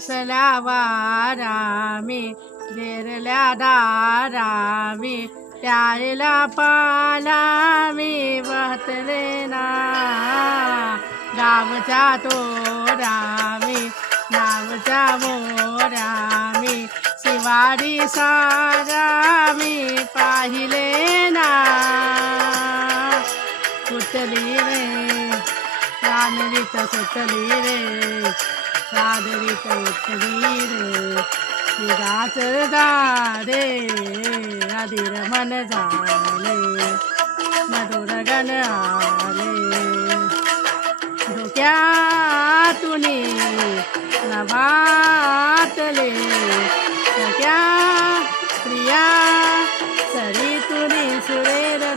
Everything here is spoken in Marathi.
उसल्या वारामी बेरल्या दारामी प्यायला पालामी वाहतले ना गावच्या तोरामी नावच्या मोरामी शिवारी सारामी पाहिले ना कुठली रे रानरीत सुटली रे सादरीत उठली रे शिराच गारे अधीर मन झाले मधुर गण आले डोक्यातून नभातले सख्या प्रिया सरीतून सुरेर